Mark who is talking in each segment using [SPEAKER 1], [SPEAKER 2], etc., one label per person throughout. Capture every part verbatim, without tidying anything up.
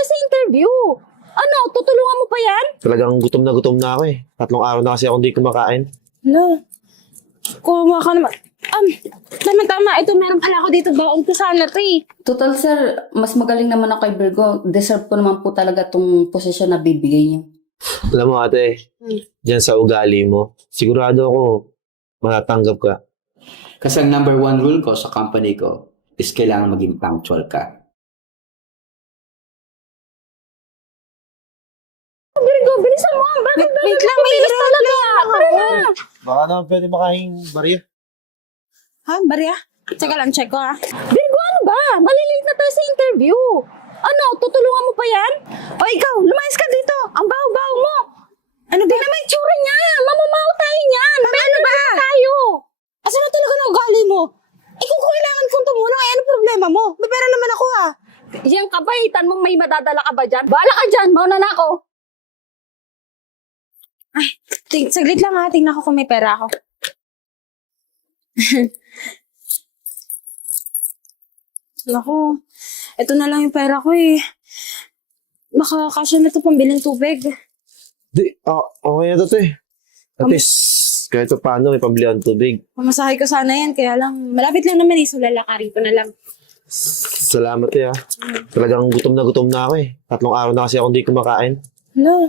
[SPEAKER 1] sa interview. Ano, tutulungan mo pa yan?
[SPEAKER 2] Talagang gutom na gutom na ako eh. Tatlong araw na kasi ako hindi kumakain.
[SPEAKER 1] Hello. Kuha ka naman. Um, tama-tama. Ito, meron pala ako dito. Baon ko sana ito eh.
[SPEAKER 3] Total sir, mas magaling naman ako kay Virgo. Deserve ko naman po talaga tong posisyon na bibigay niyo.
[SPEAKER 2] Alam mo ate,
[SPEAKER 1] Hmm.
[SPEAKER 2] dyan sa ugali mo, sigurado ako matatanggap ka.
[SPEAKER 4] Kasi ang number one rule ko sa company ko is kailangan maging punctual ka.
[SPEAKER 1] Virgo, bilisan mo. Bakit ba? Wait lang, may talaga. Tara na.
[SPEAKER 2] Baka naman pwede makaing barya.
[SPEAKER 1] Ha, Barya? Teka lang, check ko ha. Virgo, ano ba? Malilate na tayo sa interview. Ano, tutulungan mo pa yan? O ikaw, lumayas ka dito. Ang baho-baho mo. Ano ba? Tingnan mo yung tsura niya. Mamamaho tayo niyan. Ano ba? Tayo. Asa na talaga ng ugali mo? Eh kung kailangan kong tumulong, eh ano problema mo? May pera naman ako ha. Yan kabaitan mong may madadala ka ba dyan? Bahala ka dyan, mauna na ako. Ay, ting saglit lang ha. Tingnan ko kung may pera ako. Naku, ito na lang yung pera ko eh. Baka kasya na ito pambiling tubig.
[SPEAKER 2] Di, ah, okay na to te. At least, kahit pa paano may pambili ang tubig.
[SPEAKER 1] Pamasahe ko sana yan, kaya lang, malapit lang naman eh, so lalakarin ko na lang.
[SPEAKER 2] Salamat eh ah. Talagang gutom na gutom na ako eh. Tatlong araw na kasi ako hindi kumakain.
[SPEAKER 1] Hello,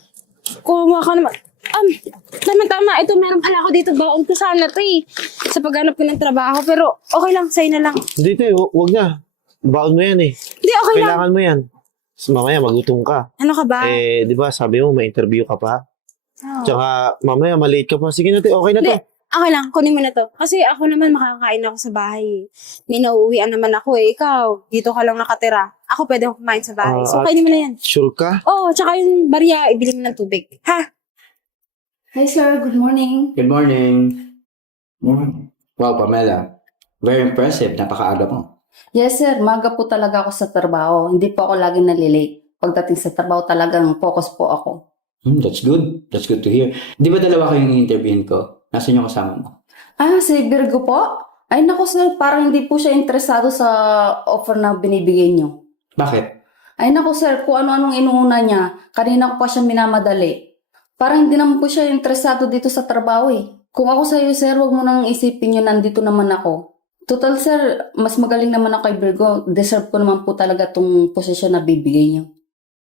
[SPEAKER 1] kuha ka naman. Um, tama-tama, ito meron pala ako dito, baon ko sana ito eh. Sa paghanap ko ng trabaho, pero okay lang, sa'yo na lang.
[SPEAKER 2] Hindi te, hu- huwag na. Baon mo yan eh.
[SPEAKER 1] Hindi, okay lang.
[SPEAKER 2] Kailangan mo yan. Tapos mamaya magutom ka.
[SPEAKER 1] Ano ka ba?
[SPEAKER 2] Eh, di ba sabi mo may interview ka pa?
[SPEAKER 1] Oh.
[SPEAKER 2] Tsaka mamaya malate ka pa. Sige na te, okay na to.
[SPEAKER 1] Hindi, okay lang, kunin mo na to. Kasi ako naman makakain ako sa bahay. May nauuwian naman ako eh. Ikaw, dito ka lang nakatira. Ako pwede akong kumain sa bahay.
[SPEAKER 2] Ah,
[SPEAKER 1] So,
[SPEAKER 2] at-
[SPEAKER 1] kainin mo na yan.
[SPEAKER 2] Sure ka?
[SPEAKER 1] Oo, oh, tsaka yung barya, ibili mo ng tubig. Ha?
[SPEAKER 3] Hi sir, good morning.
[SPEAKER 4] Good morning. Morning. Wow, Pamela. Very impressive. Napakaaga mo.
[SPEAKER 3] Yes sir, maga po talaga ako sa trabaho. Hindi po ako laging nalilate. Pagdating sa trabaho talagang focus po ako.
[SPEAKER 4] Hmm, that's good. That's good to hear. Di ba dalawa kayong interviewin ko? Nasaan yung kasama mo?
[SPEAKER 3] Ah, si Virgo po? Ay naku sir, parang hindi po siya interesado sa offer na binibigay niyo.
[SPEAKER 4] Bakit?
[SPEAKER 3] Ay naku sir, kung ano-anong inuuna niya, kanina ko pa siya minamadali. Parang hindi naman po siya interesado dito sa trabaho eh. Kung ako sa'yo sir, wag mo nang isipin yun, nandito naman ako. Total sir, mas magaling naman ako kay Virgo. Deserve ko naman po talaga tong posisyon na bibigay niyo.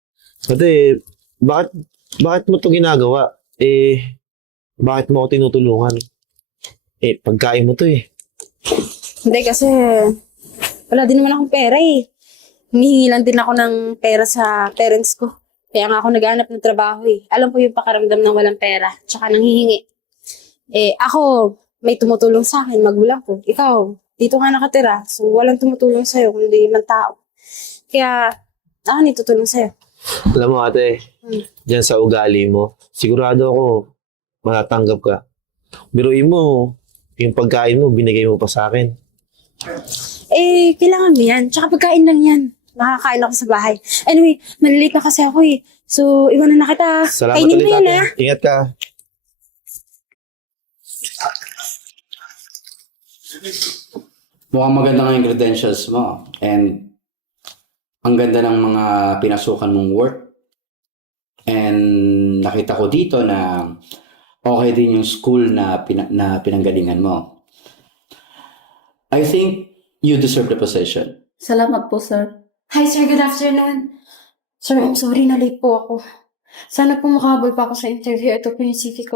[SPEAKER 2] Ate, bakit, bakit mo to ginagawa? Eh, bakit mo ako tinutulungan? Eh, pagkain mo to eh.
[SPEAKER 1] Hindi kasi, wala din naman akong pera eh. Humihingi lang din ako ng pera sa parents ko. Kaya nga ako naghahanap ng trabaho eh. Alam ko yung pakaramdam ng walang pera, tsaka nanghihingi. Eh, ako, may tumutulong sa akin, magulang ko. Ikaw, dito nga nakatira, so walang tumutulong sa'yo, kundi man tao. Kaya, ako nitutulong sa'yo.
[SPEAKER 2] Alam mo ate,
[SPEAKER 1] Hmm.
[SPEAKER 2] dyan sa ugali mo, sigurado ako matatanggap ka. Biruin mo, yung pagkain mo, binigay mo pa sa akin.
[SPEAKER 1] Eh, kailangan mo yan. Tsaka pagkain lang yan. Makakain ako sa bahay. Anyway, malilate na kasi ako eh. So, iwanan na kita.
[SPEAKER 2] Salamat
[SPEAKER 1] Kainin
[SPEAKER 2] ulit
[SPEAKER 1] mo yan
[SPEAKER 2] ate.
[SPEAKER 1] ah.
[SPEAKER 2] Ingat ka.
[SPEAKER 4] Mukhang maganda nga yung credentials mo. And ang ganda ng mga pinasukan mong work. And nakita ko dito na okay din yung school na, pina- na pinanggalingan mo. I think you deserve the position.
[SPEAKER 3] Salamat po sir.
[SPEAKER 1] Hi sir, good afternoon. Sir, I'm sorry na late po ako. Sana po makahabol pa ako sa interview. Ito po yung C V ko.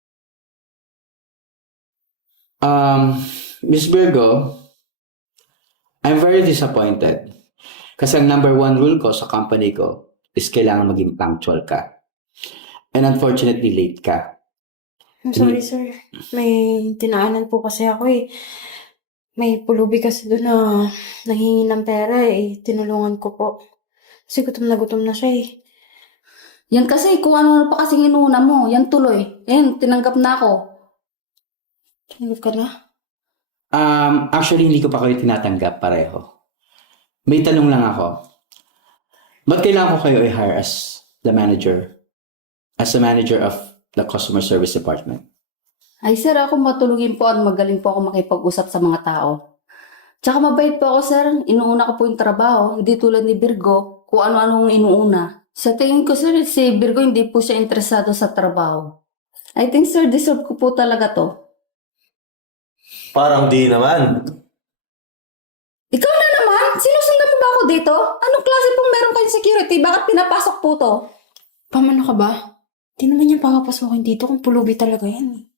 [SPEAKER 4] Um, Miss Virgo, I'm very disappointed. Kasi ang number one rule ko sa company ko is kailangan maging punctual ka. And unfortunately, late ka.
[SPEAKER 1] I'm sorry sir. May tinaanan po kasi ako eh. May pulubi kasi doon na nanghingi ng pera eh. Tinulungan ko po. Kasi gutom na gutom na siya eh.
[SPEAKER 3] Yan kasi, kung ano pa kasing inuuna mo, yan tuloy. Yan, tinanggap na ako.
[SPEAKER 1] Tinanggap ka na?
[SPEAKER 4] Um, actually, hindi ko pa kayo tinatanggap pareho. May tanong lang ako. Ba't kailangan ko kayo i-hire as the manager? As the manager of the customer service department?
[SPEAKER 3] Ay sir, ako matulungin po at magaling po ako makipag-usap sa mga tao. Tsaka mabait po ako sir, inuuna ko po yung trabaho, hindi tulad ni Virgo. kung ano-anong inuuna. Sa tingin ko, sir, si Virgo hindi po siya interesado sa trabaho. I think, sir, deserve ko po talaga to.
[SPEAKER 2] Parang di naman.
[SPEAKER 3] Ikaw na naman! Sinusundan mo ba ako dito? Anong klase pong meron kayong security? Bakit pinapasok po to?
[SPEAKER 1] Pamano ka ba? Di naman yan papapasokin dito kung pulubi talaga yan eh.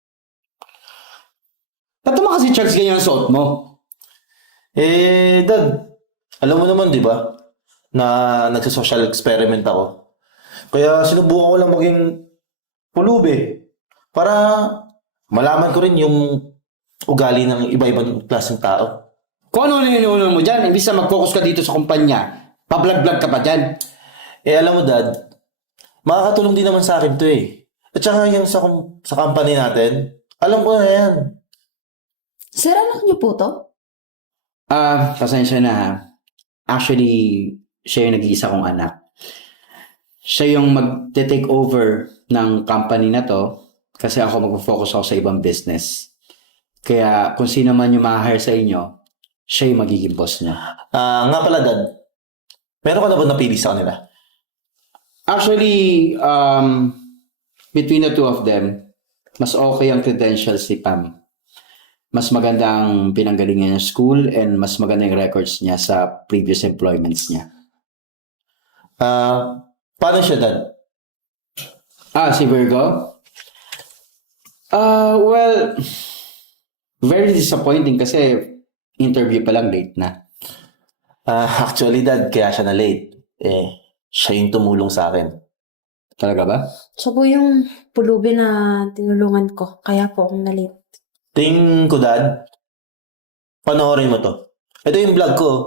[SPEAKER 4] Ba't naman kasi Charles ganyan ang suot mo?
[SPEAKER 2] Eh, Dad, alam mo naman, di ba, na nagsa-social experiment ako. Kaya sinubukan ko lang maging pulubi para malaman ko rin yung ugali ng iba-ibang klaseng tao.
[SPEAKER 4] Kung ano yung inuuna mo dyan, imbis na mag-focus ka dito sa kumpanya, pa-vlog-vlog ka pa dyan.
[SPEAKER 2] Eh, alam mo, Dad, makakatulong din naman sa akin to eh. At saka yung sa, kum- sa company natin, alam ko na yan.
[SPEAKER 3] Sir, anak niyo po to?
[SPEAKER 4] Ah, pasensya na ha. Actually, siya yung nag-iisa kong anak. Siya yung mag-take over ng company na to kasi ako mag-focus ako sa ibang business. Kaya kung sino man yung ma-hire sa inyo, siya yung magiging boss niya.
[SPEAKER 2] Ah, nga pala, Dad, meron ka na ba napili sa kanila?
[SPEAKER 4] Actually, um, between the two of them, mas okay ang credentials ni Pam. Mas maganda ang pinanggalingan niya sa school and mas maganda yung records niya sa previous employments niya.
[SPEAKER 2] Ah, paano siya, Dad?
[SPEAKER 4] Ah, si Virgo? Ah, well, very disappointing kasi interview pa lang late na.
[SPEAKER 2] Ah, actually, Dad, kaya siya na late. Eh, siya yung tumulong sa akin.
[SPEAKER 4] Talaga ba?
[SPEAKER 1] Siya po yung pulubi na tinulungan ko. Kaya po akong nalit.
[SPEAKER 2] Tingin ko, Dad, panoorin mo to. Ito yung vlog ko.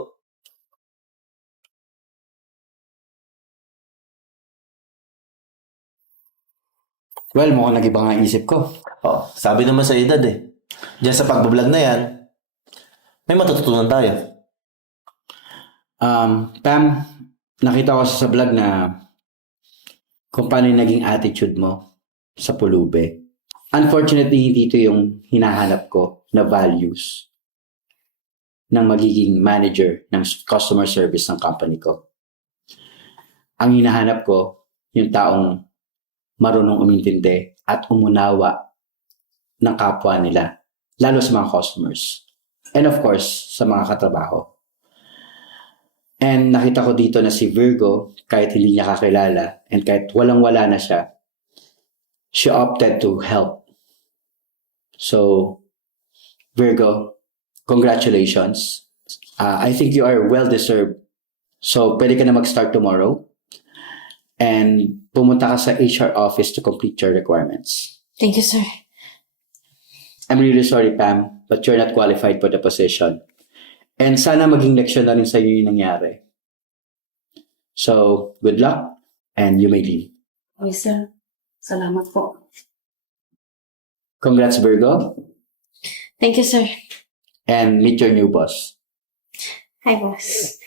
[SPEAKER 4] Well, mukhang nag-iba nga isip ko.
[SPEAKER 2] Oh, sabi naman sa edad eh. Diyan sa pagbablog na yan, may matututunan tayo.
[SPEAKER 4] Um, Pam, nakita ko sa vlog na kung paano yung naging attitude mo sa pulube. Unfortunately, hindi ito yung hinahanap ko na values ng magiging manager ng customer service ng company ko. Ang hinahanap ko, yung taong marunong umintindi at umunawa ng kapwa nila, lalo sa mga customers. And of course, sa mga katrabaho. And nakita ko dito na si Virgo, kahit hindi niya kakilala, and kahit walang-wala na siya, she opted to help. So, Virgo, congratulations. Uh, I think you are well-deserved. So, pwede ka na mag-start tomorrow. And pumunta ka sa H R office to complete your requirements.
[SPEAKER 1] Thank you, sir.
[SPEAKER 4] I'm really sorry, Pam, but you're not qualified for the position. And sana maging leksyon na rin sa iyo yung nangyari. So, good luck, and you may leave.
[SPEAKER 3] Okay, sir. Salamat po.
[SPEAKER 4] Congrats, Virgo,
[SPEAKER 1] Thank you, sir.
[SPEAKER 4] and meet your new boss.
[SPEAKER 1] Hi, boss.